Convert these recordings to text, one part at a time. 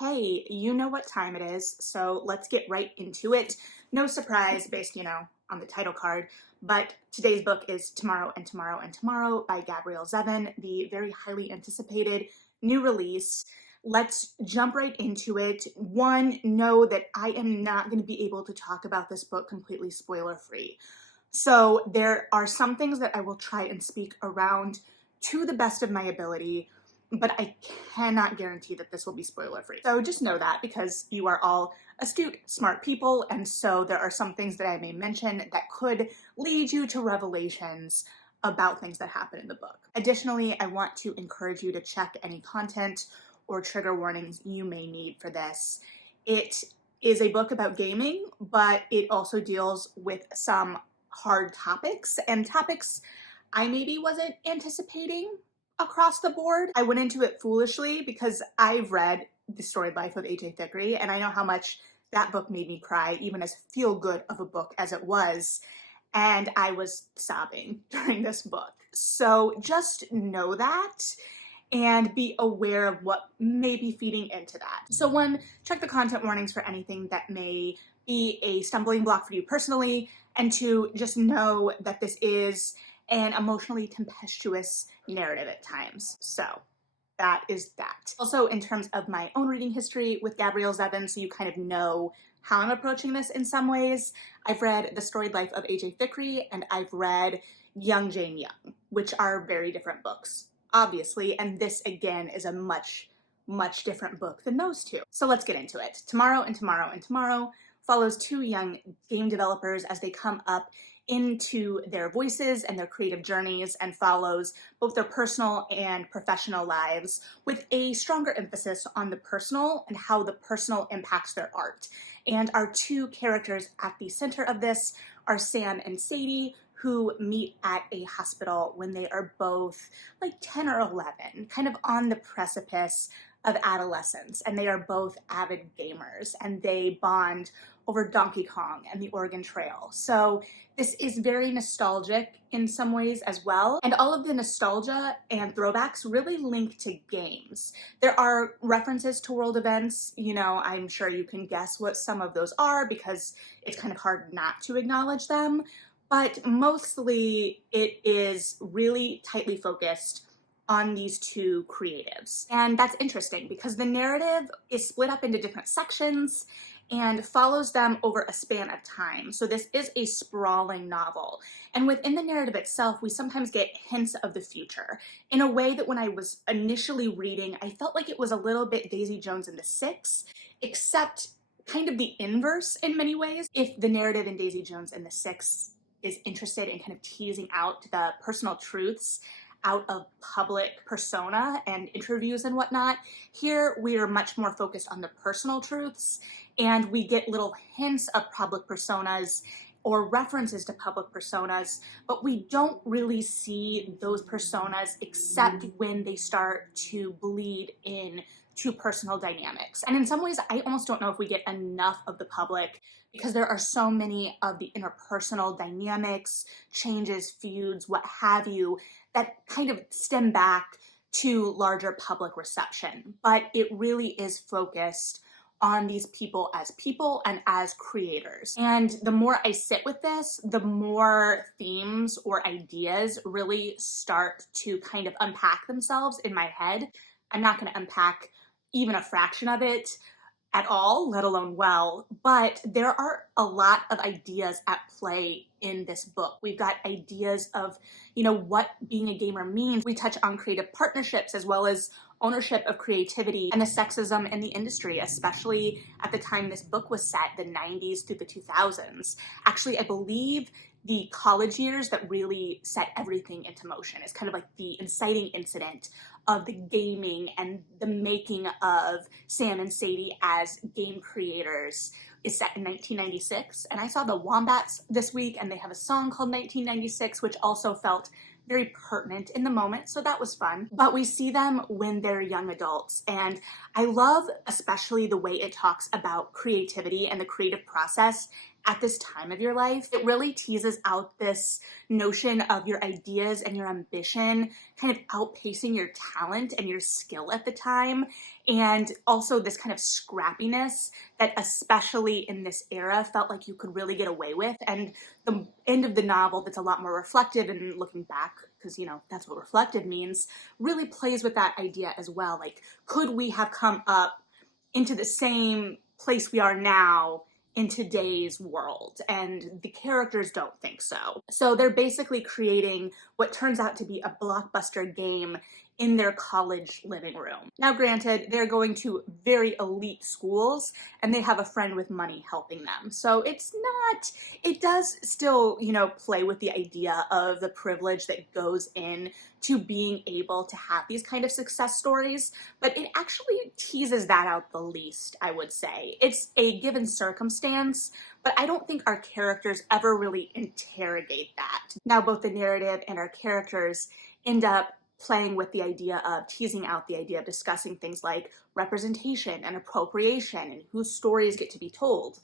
Hey, you know what time it is, so let's get right into it. No surprise based, on the title card, but today's book is Tomorrow and Tomorrow and Tomorrow by Gabrielle Zevin, the very highly anticipated new release. Let's jump right into it. One, know that I am not going to be able to talk about this book completely spoiler free. So there are some things that I will try and speak around to the best of my ability, but I cannot guarantee that this will be spoiler free. So just know that because you are all astute, smart people, and so there are some things that I may mention that could lead you to revelations about things that happen in the book. Additionally, I want to encourage you to check any content or trigger warnings you may need for this. It is a book about gaming, but it also deals with some hard topics and topics I maybe wasn't anticipating across the board. I went into it foolishly because I've read The Storied Life of A.J. Thickery, and I know how much that book made me cry, even as feel good of a book as it was. And I was sobbing during this book. So just know that and be aware of what may be feeding into that. So one, check the content warnings for anything that may be a stumbling block for you personally, and two, just know that this is an emotionally tempestuous narrative at times. So that is that. Also, in terms of my own reading history with Gabrielle Zevin, so you kind of know how I'm approaching this in some ways, I've read The Storied Life of A.J. Thickery and I've read Young Jane Young, which are very different books, obviously, and this again is a much different book than those two. So let's get into it. Tomorrow and Tomorrow and Tomorrow follows two young game developers as they come up into their voices and their creative journeys, and follows both their personal and professional lives with a stronger emphasis on the personal and how the personal impacts their art. And our two characters at the center of this are Sam and Sadie, who meet at a hospital when they are both like 10 or 11, kind of on the precipice of adolescence, and they are both avid gamers, and they bond over Donkey Kong and the Oregon Trail. So this is very nostalgic in some ways as well, and all of the nostalgia and throwbacks really link to games. There are references to world events, I'm sure you can guess what some of those are because it's kind of hard not to acknowledge them, but mostly it is really tightly focused on these two creatives. And that's interesting because the narrative is split up into different sections and follows them over a span of time. So this is a sprawling novel. And within the narrative itself, we sometimes get hints of the future in a way that when I was initially reading, I felt like it was a little bit Daisy Jones and the Six, except kind of the inverse in many ways. If the narrative in Daisy Jones and the Six is interested in kind of teasing out the personal truths out of public persona and interviews and whatnot, here we are much more focused on the personal truths, and we get little hints of public personas or references to public personas, but we don't really see those personas except when they start to bleed in to personal dynamics. And in some ways, I almost don't know if we get enough of the public because there are so many of the interpersonal dynamics, changes, feuds, what have you, that kind of stem back to larger public reception. But it really is focused on these people and as creators. And the more I sit with this, the more themes or ideas really start to kind of unpack themselves in my head. I'm not going to unpack even a fraction of it at all, let alone well, but there are a lot of ideas at play in this book. We've got ideas of, what being a gamer means. We touch on creative partnerships as well as ownership of creativity and the sexism in the industry, especially at the time this book was set, the 90s through the 2000s. Actually, I believe the college years that really set everything into motion. It's kind of like the inciting incident of the gaming and the making of Sam and Sadie as game creators is set in 1996. And I saw the Wombats this week, and they have a song called 1996, which also felt very pertinent in the moment, so that was fun. But we see them when they're young adults, and I love especially the way it talks about creativity and the creative process at this time of your life. It really teases out this notion of your ideas and your ambition kind of outpacing your talent and your skill at the time, and also this kind of scrappiness that especially in this era felt like you could really get away with. And the end of the novel, that's a lot more reflective and looking back, because that's what reflective means, really plays with that idea as well. Like, could we have come up into the same place we are now in today's world? And the characters don't think so. So they're basically creating what turns out to be a blockbuster game in their college living room. Now, granted, they're going to very elite schools and they have a friend with money helping them. So it does still, play with the idea of the privilege that goes in to being able to have these kind of success stories, but it actually teases that out the least, I would say. It's a given circumstance, but I don't think our characters ever really interrogate that. Now, both the narrative and our characters end up playing with the idea of teasing out the idea of discussing things like representation and appropriation and whose stories get to be told.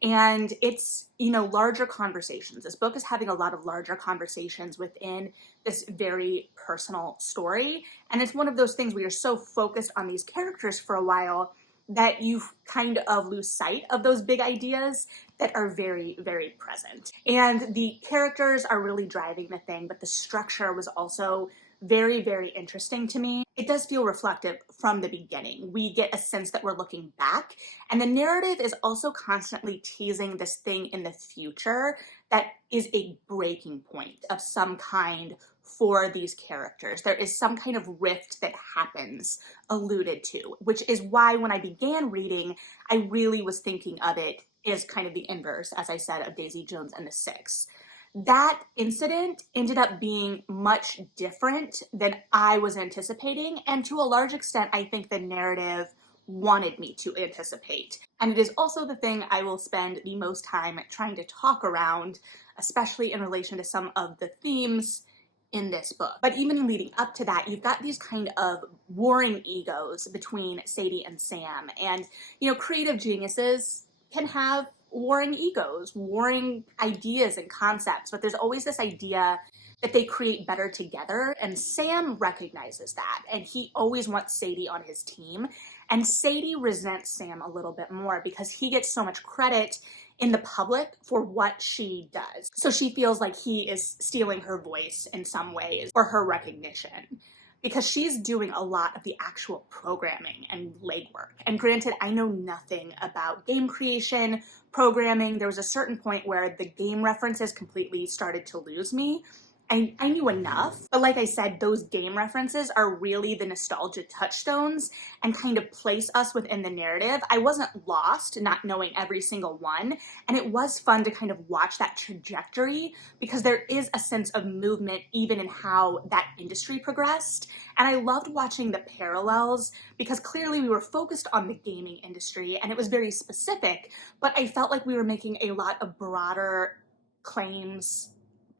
And it's, larger conversations. This book is having a lot of larger conversations within this very personal story. And it's one of those things where you're so focused on these characters for a while that you kind of lose sight of those big ideas that are very, very present. And the characters are really driving the thing, but the structure was also very, very interesting to me. It does feel reflective from the beginning. We get a sense that we're looking back, and the narrative is also constantly teasing this thing in the future that is a breaking point of some kind for these characters. There is some kind of rift that happens alluded to, which is why when I began reading, I really was thinking of it as kind of the inverse, as I said, of Daisy Jones and the Six. That incident ended up being much different than I was anticipating, and to a large extent, I think the narrative wanted me to anticipate. And it is also the thing I will spend the most time trying to talk around, especially in relation to some of the themes in this book. But even leading up to that, you've got these kind of warring egos between Sadie and Sam, and creative geniuses can have warring egos, warring ideas and concepts, but there's always this idea that they create better together, and Sam recognizes that, and he always wants Sadie on his team, and Sadie resents Sam a little bit more because he gets so much credit in the public for what she does. So she feels like he is stealing her voice in some ways, or her recognition, because she's doing a lot of the actual programming and legwork. And granted, I know nothing about game creation, programming. There was a certain point where the game references completely started to lose me. I knew enough, but like I said, those game references are really the nostalgia touchstones and kind of place us within the narrative. I wasn't lost not knowing every single one, and it was fun to kind of watch that trajectory because there is a sense of movement even in how that industry progressed. And I loved watching the parallels because clearly we were focused on the gaming industry and it was very specific, but I felt like we were making a lot of broader claims,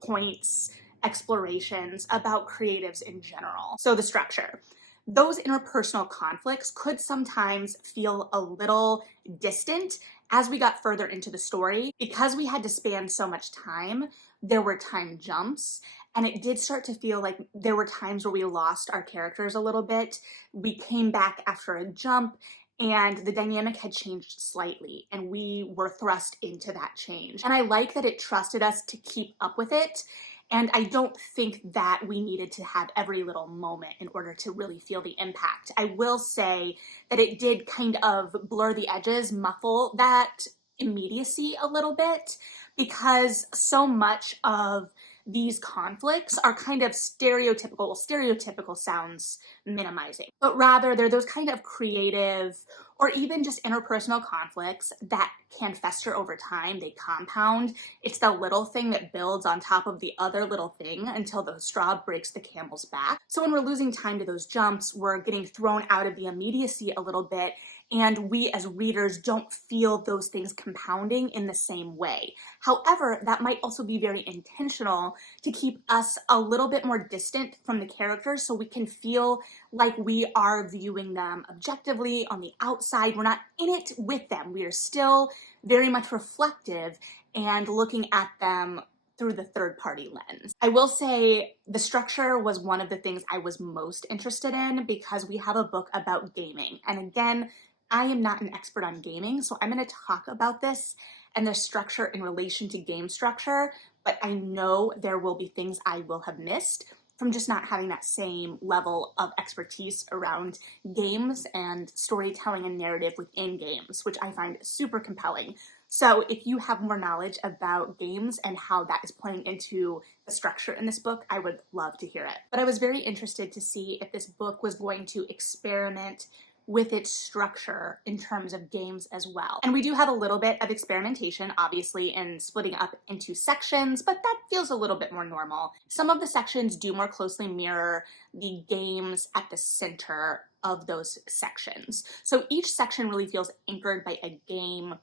points, explorations about creatives in general. So the structure. Those interpersonal conflicts could sometimes feel a little distant as we got further into the story. Because we had to span so much time, there were time jumps, and it did start to feel like there were times where we lost our characters a little bit. We came back after a jump, and the dynamic had changed slightly, and we were thrust into that change. And I like that it trusted us to keep up with it. And I don't think that we needed to have every little moment in order to really feel the impact. I will say that it did kind of blur the edges, muffle that immediacy a little bit, because so much of these conflicts are kind of stereotypical sounds minimizing, but rather they're those kind of creative or even just interpersonal conflicts that can fester over time. They compound. It's the little thing that builds on top of the other little thing until the straw breaks the camel's back. So when we're losing time to those jumps, we're getting thrown out of the immediacy a little bit, and we as readers don't feel those things compounding in the same way. However, that might also be very intentional to keep us a little bit more distant from the characters so we can feel like we are viewing them objectively on the outside. We're not in it with them. We are still very much reflective and looking at them through the third-party lens. I will say the structure was one of the things I was most interested in because we have a book about gaming. And again, I am not an expert on gaming, so I'm going to talk about this and the structure in relation to game structure, but I know there will be things I will have missed from just not having that same level of expertise around games and storytelling and narrative within games, which I find super compelling. So if you have more knowledge about games and how that is playing into the structure in this book, I would love to hear it. But I was very interested to see if this book was going to experiment with its structure in terms of games as well. And we do have a little bit of experimentation, obviously, in splitting up into sections, but that feels a little bit more normal. Some of the sections do more closely mirror the games at the center of those sections. So each section really feels anchored by a game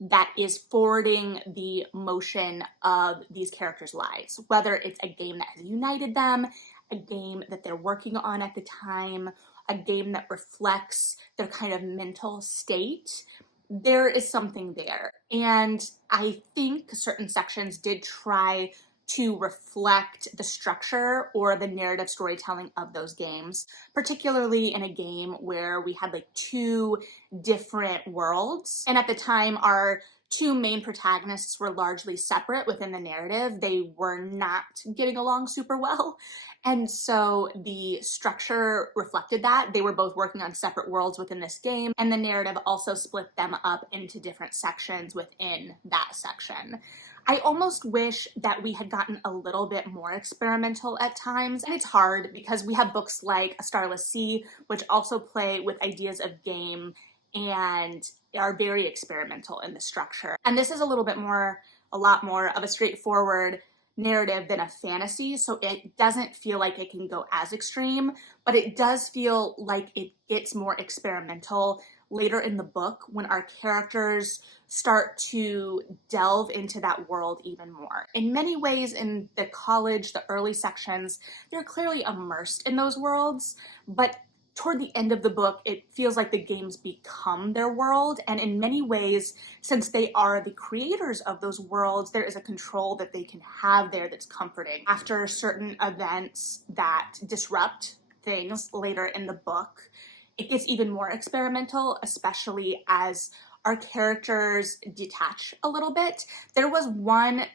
that is forwarding the motion of these characters' lives, whether it's a game that has united them, a game that they're working on at the time, a game that reflects their kind of mental state. There is something there. And I think certain sections did try to reflect the structure or the narrative storytelling of those games, particularly in a game where we had like two different worlds. And at the time, our two main protagonists were largely separate within the narrative. They were not getting along super well. And so the structure reflected that. They were both working on separate worlds within this game, and the narrative also split them up into different sections within that section. I almost wish that we had gotten a little bit more experimental at times, and it's hard because we have books like A Starless Sea, which also play with ideas of game and are very experimental in the structure. And this is a lot more of a straightforward narrative than a fantasy, so it doesn't feel like it can go as extreme, but it does feel like it gets more experimental later in the book when our characters start to delve into that world even more. In many ways, in the college, the early sections, they're clearly immersed in those worlds, but toward the end of the book, it feels like the games become their world, and in many ways, since they are the creators of those worlds, there is a control that they can have there that's comforting. After certain events that disrupt things later in the book, it gets even more experimental, especially as our characters detach a little bit. There was one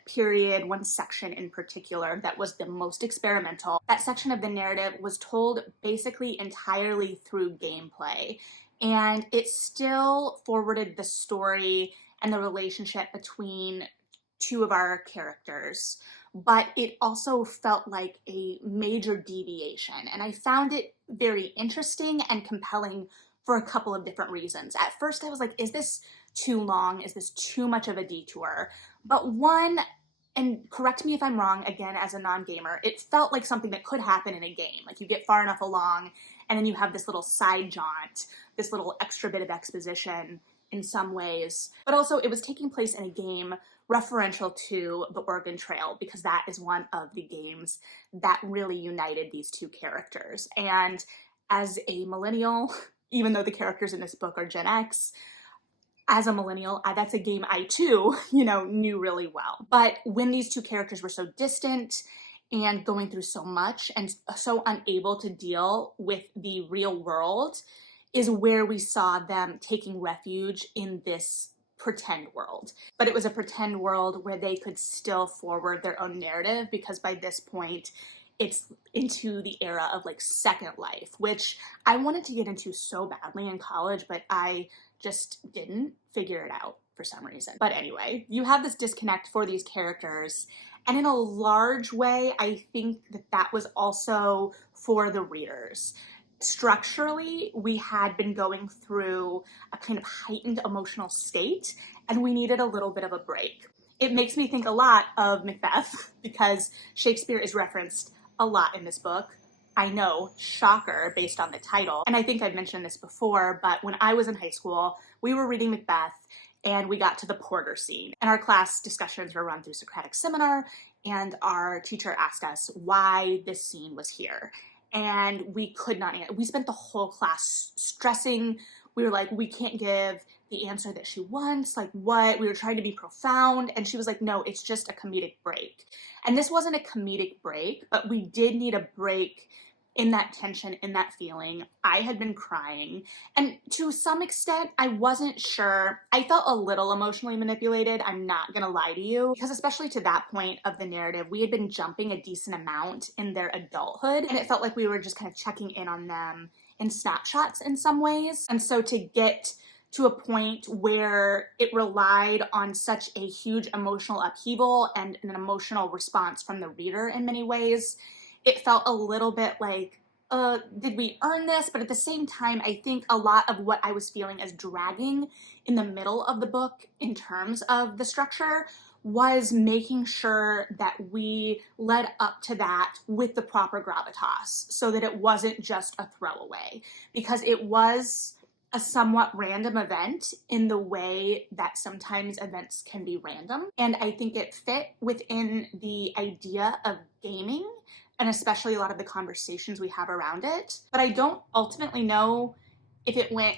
section in particular that was the most experimental. That section of the narrative was told basically entirely through gameplay, and it still forwarded the story and the relationship between two of our characters, but it also felt like a major deviation, and I found it very interesting and compelling for a couple of different reasons. At first I was like, is this too long? Is this too much of a detour? But one, and correct me if I'm wrong, again, as a non-gamer, it felt like something that could happen in a game. Like you get far enough along and then you have this little side jaunt, this little extra bit of exposition in some ways. But also it was taking place in a game referential to the Oregon Trail, because that is one of the games that really united these two characters. And as a millennial, even though the characters in this book are Gen X, as a millennial, that's a game I too, knew really well. But when these two characters were so distant and going through so much and so unable to deal with the real world, is where we saw them taking refuge in this pretend world. But it was a pretend world where they could still forward their own narrative, because by this point, it's into the era of like Second Life, which I wanted to get into so badly in college, but I just didn't figure it out for some reason. But anyway, you have this disconnect for these characters, and in a large way, I think that was also for the readers. Structurally, we had been going through a kind of heightened emotional state, and we needed a little bit of a break. It makes me think a lot of Macbeth, because Shakespeare is referenced a lot in this book. I know, shocker, based on the title. And I think I've mentioned this before, but when I was in high school, we were reading Macbeth, and we got to the Porter scene. And our class discussions were run through Socratic Seminar, and our teacher asked us why this scene was here. And we could not answer. We spent the whole class stressing. We were like, we can't give the answer that she wants, like what, we were trying to be profound, and she was like, no, it's just a comedic break. And this wasn't a comedic break, but we did need a break in that tension, in that feeling. I had been crying, and to some extent, I wasn't sure. I felt a little emotionally manipulated, I'm not gonna lie to you, because especially to that point of the narrative, we had been jumping a decent amount in their adulthood, and it felt like we were just kind of checking in on them in snapshots in some ways. And so to get to a point where it relied on such a huge emotional upheaval and an emotional response from the reader in many ways, it felt a little bit like, did we earn this? But at the same time, I think a lot of what I was feeling as dragging in the middle of the book in terms of the structure was making sure that we led up to that with the proper gravitas so that it wasn't just a throwaway, because it was a somewhat random event in the way that sometimes events can be random. And I think it fit within the idea of gaming, and especially a lot of the conversations we have around it. But I don't ultimately know if it went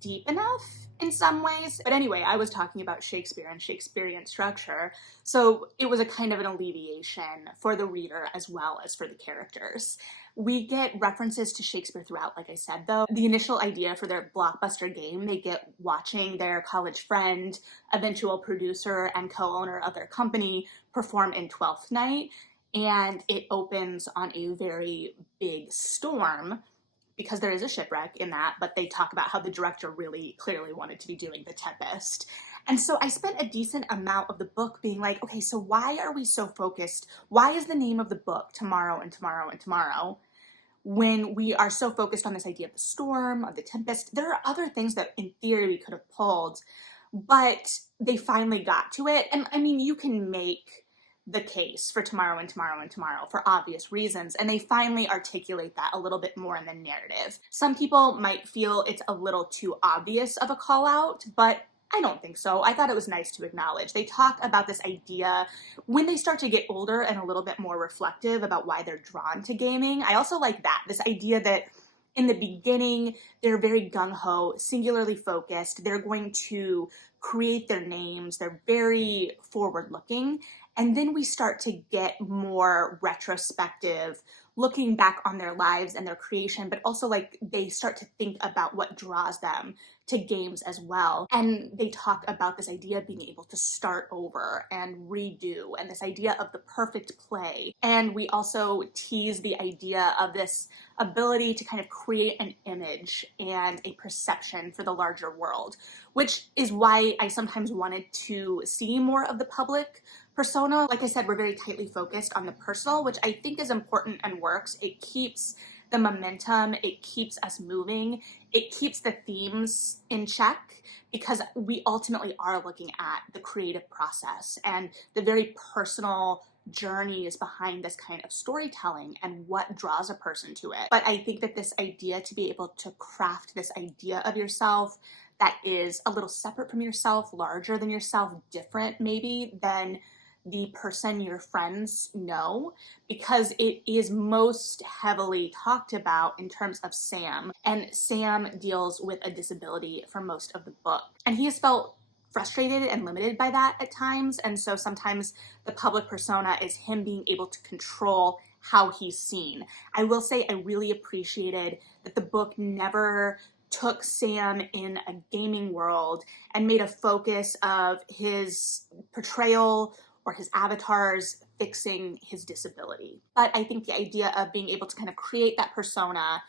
deep enough in some ways. But anyway, I was talking about Shakespeare and Shakespearean structure, so it was a kind of an alleviation for the reader as well as for the characters. We get references to Shakespeare throughout, like I said, though. The initial idea for their blockbuster game, they get watching their college friend, eventual producer and co-owner of their company, perform in Twelfth Night, and it opens on a very big storm, because there is a shipwreck in that, but they talk about how the director really clearly wanted to be doing The Tempest. And so I spent a decent amount of the book being like, okay, so why are we so focused? Why is the name of the book Tomorrow and Tomorrow and Tomorrow, when we are so focused on this idea of the storm, of the tempest? There are other things that in theory we could have pulled, but they finally got to it. And I mean, you can make the case for Tomorrow and Tomorrow and Tomorrow for obvious reasons, and they finally articulate that a little bit more in the narrative. Some people might feel it's a little too obvious of a call out, but I don't think so. I thought it was nice to acknowledge. They talk about this idea when they start to get older and a little bit more reflective about why they're drawn to gaming. I also like that, this idea that in the beginning, they're very gung-ho, singularly focused. They're going to create their names. They're very forward-looking. And then we start to get more retrospective, looking back on their lives and their creation, but also like they start to think about what draws them to games as well. And they talk about this idea of being able to start over and redo, and this idea of the perfect play. And we also tease the idea of this ability to kind of create an image and a perception for the larger world, which is why I sometimes wanted to see more of the public persona. Like I said, we're very tightly focused on the personal, which I think is important and works. It keeps the momentum, it keeps us moving, it keeps the themes in check, because we ultimately are looking at the creative process and the very personal journeys behind this kind of storytelling and what draws a person to it. But I think that this idea to be able to craft this idea of yourself that is a little separate from yourself, larger than yourself, different maybe than the person your friends know, because it is most heavily talked about in terms of Sam, and Sam deals with a disability for most of the book, and he has felt frustrated and limited by that at times. And so sometimes the public persona is him being able to control how he's seen. I will say I really appreciated that the book never took Sam in a gaming world and made a focus of his portrayal or his avatars fixing his disability. But I think the idea of being able to kind of create that persona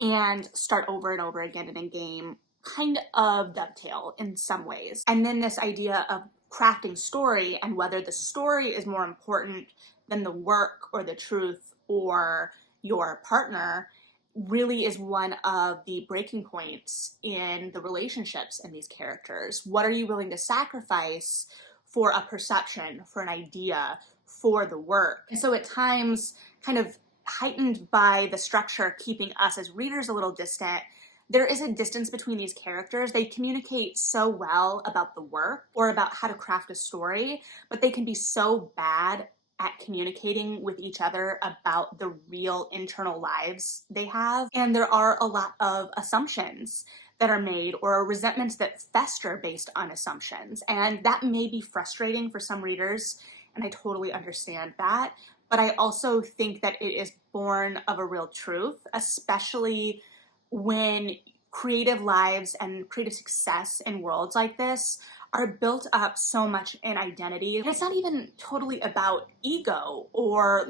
and start over and over again in a game kind of dovetail in some ways. And then this idea of crafting story and whether the story is more important than the work or the truth or your partner really is one of the breaking points in the relationships in these characters. What are you willing to sacrifice for a perception, for an idea, for the work? And so at times, kind of heightened by the structure keeping us as readers a little distant, there is a distance between these characters. They communicate so well about the work or about how to craft a story, but they can be so bad at communicating with each other about the real internal lives they have. And there are a lot of assumptions that are made or resentments that fester based on assumptions. And that may be frustrating for some readers, and I totally understand that. But I also think that it is born of a real truth, especially when creative lives and creative success in worlds like this are built up so much in identity. And it's not even totally about ego or,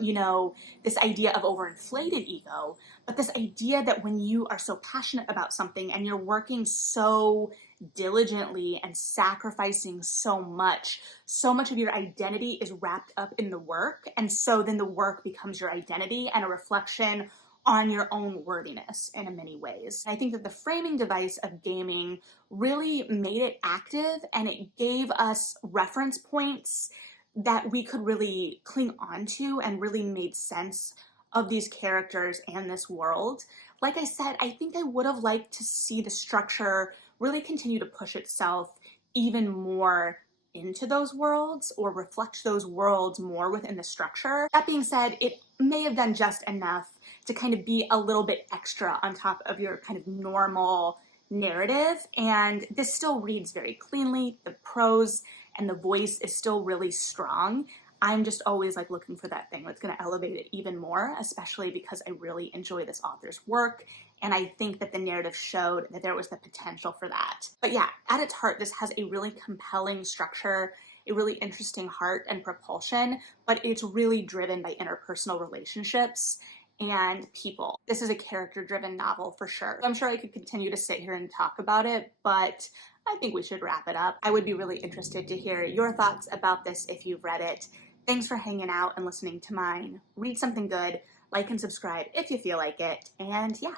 this idea of overinflated ego, but this idea that when you are so passionate about something and you're working so diligently and sacrificing so much of your identity is wrapped up in the work. And so then the work becomes your identity and a reflection on your own worthiness in many ways. I think that the framing device of gaming really made it active, and it gave us reference points that we could really cling onto and really made sense of these characters and this world. Like I said, I think I would have liked to see the structure really continue to push itself even more into those worlds or reflect those worlds more within the structure. That being said, it may have done just enough to kind of be a little bit extra on top of your kind of normal narrative, and this still reads very cleanly. The prose and the voice is still really strong. I'm just always like looking for that thing that's going to elevate it even more, especially because I really enjoy this author's work, and I think that the narrative showed that there was the potential for that. But yeah, at its heart, this has a really compelling structure, a really interesting heart and propulsion, but it's really driven by interpersonal relationships and people. This is a character-driven novel for sure. I'm sure I could continue to sit here and talk about it, but I think we should wrap it up. I would be really interested to hear your thoughts about this if you've read it. Thanks for hanging out and listening to mine. Read something good, like and subscribe if you feel like it, and yeah,